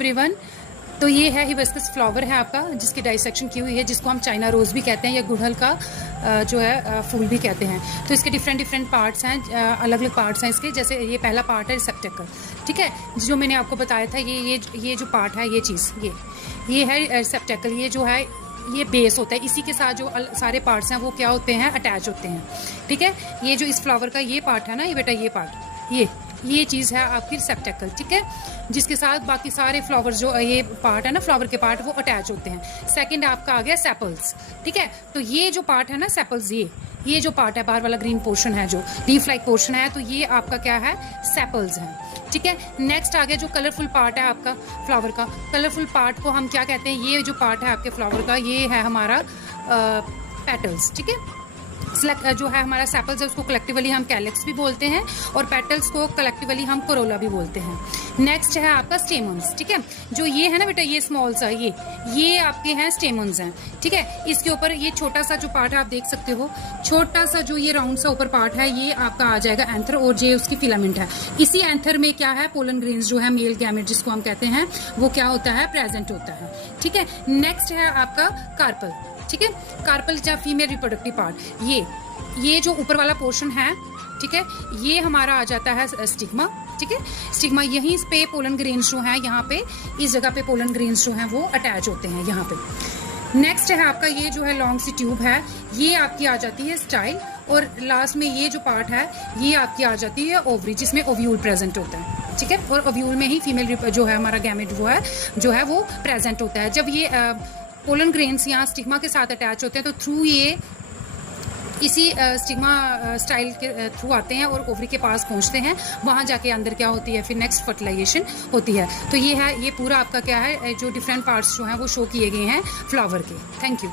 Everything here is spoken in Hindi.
एवरीवन, तो ये है हिबिस्कस फ्लावर है आपका, जिसकी डाइसेक्शन की हुई है, जिसको हम चाइना रोज़ भी कहते हैं या गुड़हल का जो है फूल भी कहते हैं। तो इसके डिफरेंट पार्ट्स हैं, अलग अलग पार्ट्स हैं इसके। जैसे ये पहला पार्ट है रिसेप्टेकल, ठीक है, जो मैंने आपको बताया था। ये जो पार्ट है, ये चीज़ ये है रिसेप्टेकल। ये जो है ये बेस होता है, इसी के साथ जो सारे पार्ट्स हैं वो क्या होते हैं, अटैच होते हैं, ठीक है। ये जो इस फ्लावर का ये पार्ट है ना, ये बेटा ये पार्ट, ये चीज़ है आपकी रिसेप्टेकल, ठीक है, जिसके साथ बाकी सारे फ्लावर्स जो ये पार्ट है ना, फ्लावर के पार्ट, वो अटैच होते हैं। सेकंड आपका आ गया सेपल्स, ठीक है। तो ये जो पार्ट है ना सेपल्स, ये जो पार्ट है बाहर वाला ग्रीन पोर्शन है, जो लीफ लाइक पोर्शन है, तो ये आपका क्या है, सेपल्स है, ठीक है। नेक्स्ट आ गया जो कलरफुल पार्ट है आपका फ्लावर का। कलरफुल पार्ट को हम क्या कहते हैं, ये जो पार्ट है आपके फ्लावर का, ये है हमारा पेटल्स, ठीक है। जो है हमारा सेपल्स है, उसको कलेक्टिवली हम कैलिक्स भी बोलते हैं, और पेटल्स को कलेक्टिवली हम कोरोला भी बोलते हैं। नेक्स्ट है आपका स्टेमन्स, ठीक है। जो ये है ना बेटा, ये स्मॉल सा, ये आपके हैं स्टेमन्स हैं, ठीक है। इसके ऊपर ये छोटा सा जो पार्ट है आप देख सकते हो, छोटा सा जो ये राउंड सा ऊपर पार्ट है, ये आपका आ जाएगा एंथर, और ये उसकी फिलामेंट है। इसी एंथर में क्या है, पोलन ग्रेन्स जो है, मेल गैमेट जिसको हम कहते हैं, वो क्या होता है, प्रेजेंट होता है, ठीक है। नेक्स्ट है आपका कार्पल, ठीक है। कार्पल या फीमेल रिप्रोडक्टिव पार्ट, ये जो ऊपर वाला पोर्शन है, ठीक है, ये हमारा आ जाता है स्टिग्मा, ठीक है। स्टिग्मा, यहीं पे पोलन ग्रेन्स जो हैं, यहाँ पे इस जगह पे पोलन ग्रेन्स जो हैं वो अटैच होते हैं यहाँ पे। नेक्स्ट है आपका ये जो है लॉन्ग सी ट्यूब है, ये आपकी आ जाती है स्टाइल, और लास्ट में ये जो पार्ट है, ये आपकी आ जाती है ओवरी, जिसमें ओव्यूल प्रेजेंट होता है, ठीक है। और ओव्यूल में ही फीमेल जो है हमारा गैमेट जो है वो प्रेजेंट होता है। जब ये पोलन ग्रेन्स यहाँ स्टिग्मा के साथ अटैच होते हैं, तो थ्रू ये इसी स्टिग्मा स्टाइल के थ्रू आते हैं और ओवरी के पास पहुंचते हैं। वहां जाके अंदर क्या होती है, फिर नेक्स्ट फर्टिलाइजेशन होती है। तो ये है, ये पूरा आपका क्या है, जो डिफरेंट पार्ट्स जो हैं वो शो किए गए हैं फ्लावर के। Thank you.